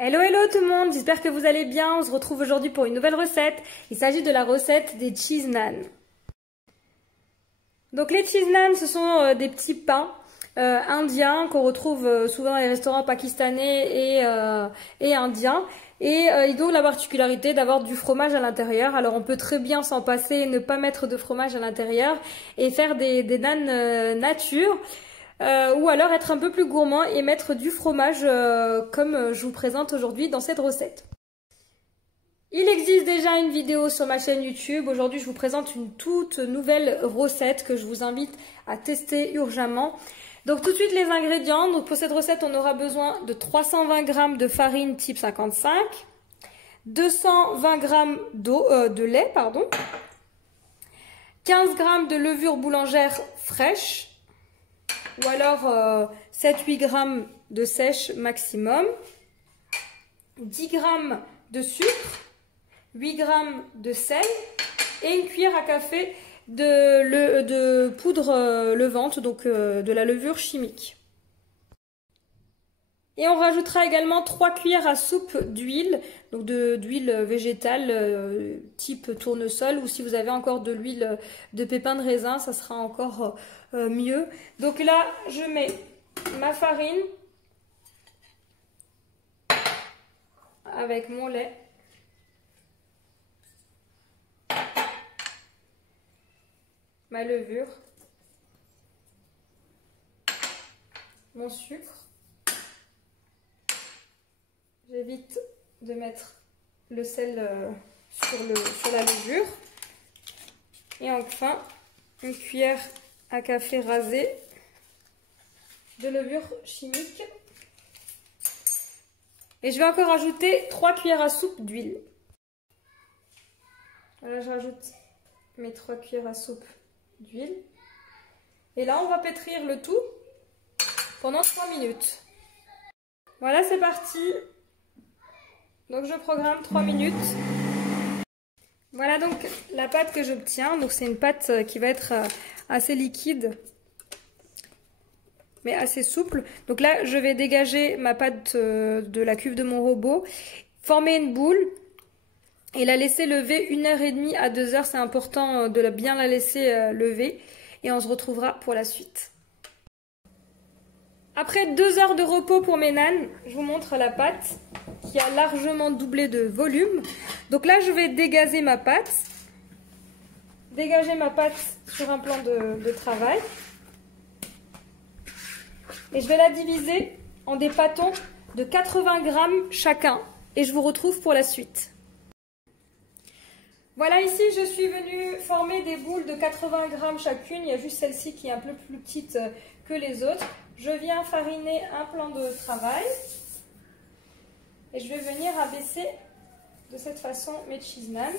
Hello hello tout le monde, j'espère que vous allez bien. On se retrouve aujourd'hui pour une nouvelle recette. Il s'agit de la recette des cheese naan. Donc les cheese naan, ce sont des petits pains indiens qu'on retrouve souvent dans les restaurants pakistanais et indiens. Et ils ont la particularité d'avoir du fromage à l'intérieur. Alors on peut très bien s'en passer et ne pas mettre de fromage à l'intérieur et faire des naan nature. Ou alors être un peu plus gourmand et mettre du fromage comme je vous présente aujourd'hui dans cette recette. Il existe déjà une vidéo sur ma chaîne YouTube. Aujourd'hui, je vous présente une toute nouvelle recette que je vous invite à tester urgemment. Donc tout de suite les ingrédients. Donc pour cette recette, on aura besoin de 320 g de farine type 55, 220 g de lait, 15 g de levure boulangère fraîche, ou alors 7-8 g de sèche maximum, 10 g de sucre, 8 g de sel et une cuillère à café de poudre levante, donc de la levure chimique. Et on rajoutera également 3 cuillères à soupe d'huile, donc d'huile végétale type tournesol, ou si vous avez encore de l'huile de pépins de raisin, ça sera encore mieux. Donc là, je mets ma farine avec mon lait. Ma levure. Mon sucre. J'évite de mettre le sel sur la levure. Et enfin, une cuillère à café rasée de levure chimique. Et je vais encore ajouter 3 cuillères à soupe d'huile. Voilà, je rajoute mes 3 cuillères à soupe d'huile. Et là, on va pétrir le tout pendant 3 minutes. Voilà, c'est parti. Donc je programme 3 minutes. Voilà donc la pâte que j'obtiens. Donc c'est une pâte qui va être assez liquide, mais assez souple. Donc là je vais dégager ma pâte de la cuve de mon robot, former une boule et la laisser lever 1h30 à 2h. C'est important de bien la laisser lever et on se retrouvera pour la suite. Après 2 heures de repos pour mes naans, je vous montre la pâte qui a largement doublé de volume. Donc là, je vais dégager ma pâte sur un plan de travail. Et je vais la diviser en des pâtons de 80 g chacun. Et je vous retrouve pour la suite. Voilà, ici, je suis venue former des boules de 80 g chacune. Il y a juste celle-ci qui est un peu plus petite que les autres. Je viens fariner un plan de travail. Et je vais venir abaisser de cette façon mes cheese naan.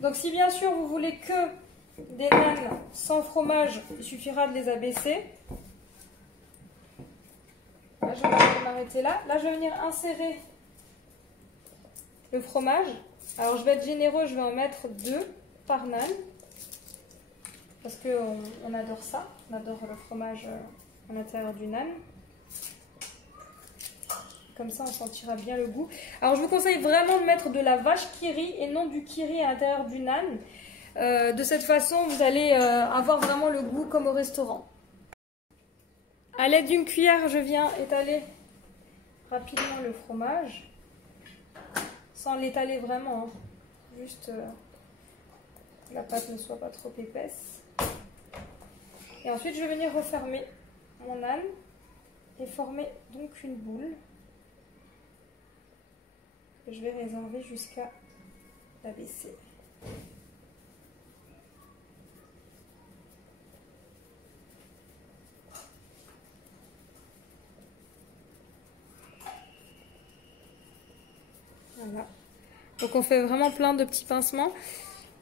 Donc si bien sûr vous voulez que des naans sans fromage, il suffira de les abaisser. Là, je vais m'arrêter là. Là, je vais venir insérer le fromage. Alors, je vais être généreux, je vais en mettre 2 par naan. Parce qu'on adore ça. On adore le fromage à l'intérieur du naan. Comme ça, on sentira bien le goût. Alors, je vous conseille vraiment de mettre de la vache qui rit et non du qui rit à l'intérieur du naan. De cette façon, vous allez avoir vraiment le goût comme au restaurant. À l'aide d'une cuillère, je viens étaler rapidement le fromage. Sans l'étaler vraiment, hein. Juste que la pâte ne soit pas trop épaisse. Et ensuite, je vais venir refermer mon naan et former donc une boule. Et je vais réserver jusqu'à l'abaisser. Voilà. Donc on fait vraiment plein de petits pincements.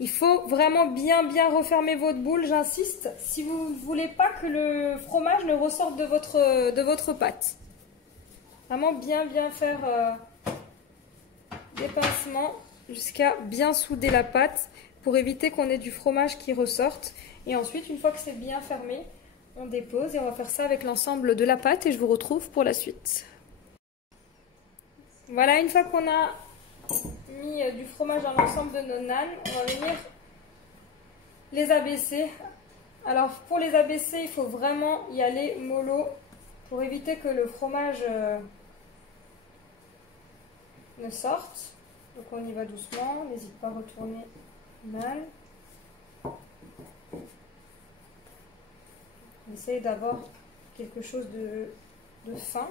Il faut vraiment bien refermer votre boule, j'insiste, si vous ne voulez pas que le fromage ne ressorte de votre pâte. Vraiment bien faire des pincements jusqu'à bien souder la pâte. pour éviter qu'on ait du fromage qui ressorte. Et ensuite, une fois que c'est bien fermé, on dépose et on va faire ça avec l'ensemble de la pâte et je vous retrouve pour la suite. Voilà, une fois qu'on a mis du fromage dans l'ensemble de nos nanes, on va venir les abaisser. Alors pour les abaisser, il faut vraiment y aller mollo pour éviter que le fromage ne sorte. Donc on y va doucement, n'hésite pas à retourner mal. Essayez d'avoir quelque chose de fin.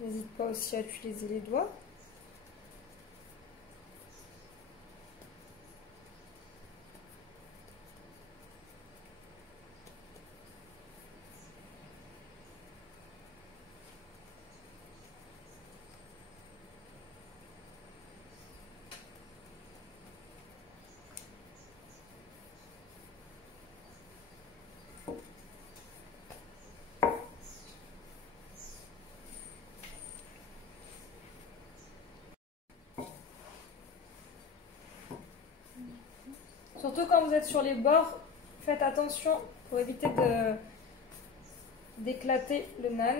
N'hésite pas aussi à utiliser les doigts. Surtout quand vous êtes sur les bords, faites attention pour éviter d'éclater le nan.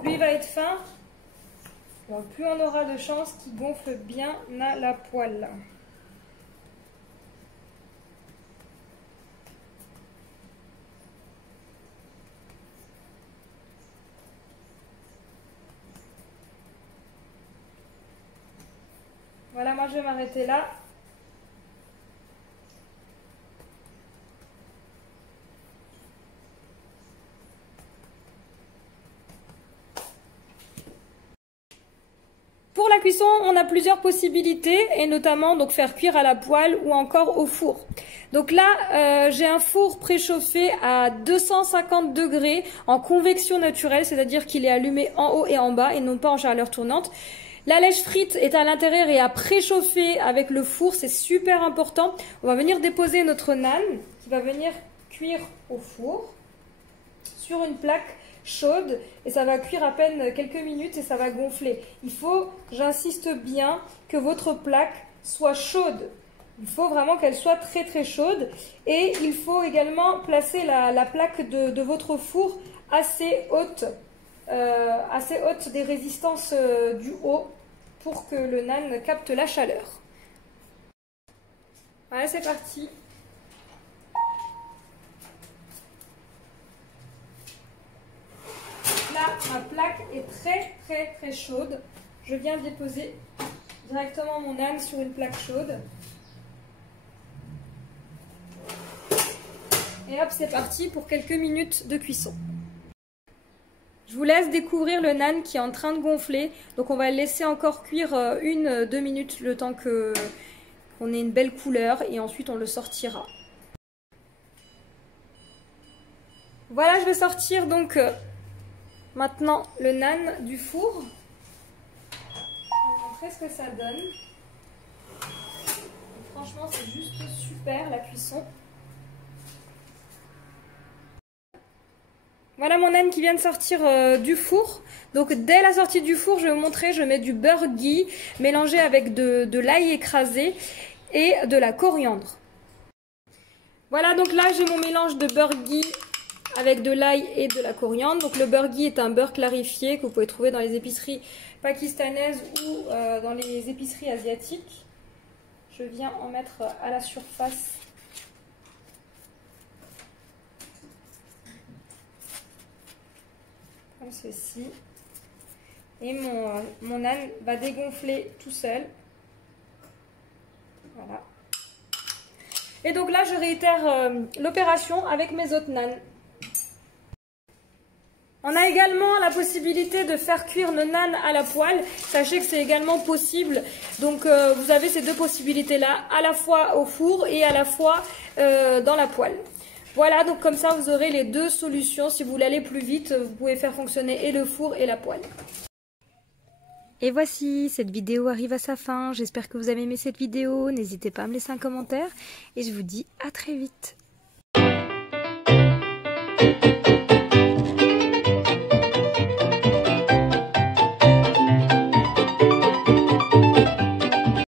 Plus il va être fin, plus on aura de chances qu'il gonfle bien à la poêle. Voilà, moi je vais m'arrêter là. Pour la cuisson, on a plusieurs possibilités et notamment donc faire cuire à la poêle ou encore au four. Donc là, j'ai un four préchauffé à 250 degrés en convection naturelle, c'est-à-dire qu'il est allumé en haut et en bas et non pas en chaleur tournante. La lèche frite est à l'intérieur et à préchauffer avec le four, c'est super important. On va venir déposer notre nan qui va venir cuire au four sur une plaque chaude et ça va cuire à peine quelques minutes et ça va gonfler. Il faut, j'insiste bien, que votre plaque soit chaude. Il faut vraiment qu'elle soit très très chaude et il faut également placer la plaque de votre four assez haute des résistances du haut pour que le nan capte la chaleur. Voilà, c'est parti. Là, ma plaque est très très très chaude. Je viens déposer directement mon nan sur une plaque chaude. Et hop, c'est parti pour quelques minutes de cuisson. Je vous laisse découvrir le nan qui est en train de gonfler. Donc on va le laisser encore cuire 1-2 minutes le temps qu'on ait une belle couleur et ensuite on le sortira. Voilà, je vais sortir donc maintenant le nan du four. Je vais vous montrer ce que ça donne. Et franchement, c'est juste super la cuisson. Voilà mon nan qui vient de sortir du four. Donc dès la sortie du four, je vais vous montrer, je mets du beurre ghee mélangé avec de l'ail écrasé et de la coriandre. Voilà, donc là j'ai mon mélange de beurre ghee avec de l'ail et de la coriandre. Donc le beurre ghee est un beurre clarifié que vous pouvez trouver dans les épiceries pakistanaises ou dans les épiceries asiatiques. Je viens en mettre à la surface. Comme ceci. Et mon naan va dégonfler tout seul. Voilà. Et donc là, je réitère l'opération avec mes autres naans. On a également la possibilité de faire cuire nos naans à la poêle. Sachez que c'est également possible. Donc vous avez ces deux possibilités-là, à la fois au four et à la fois dans la poêle. Voilà, donc comme ça vous aurez les deux solutions. Si vous voulez aller plus vite, vous pouvez faire fonctionner et le four et la poêle. Et voici, cette vidéo arrive à sa fin. J'espère que vous avez aimé cette vidéo. N'hésitez pas à me laisser un commentaire et je vous dis à très vite.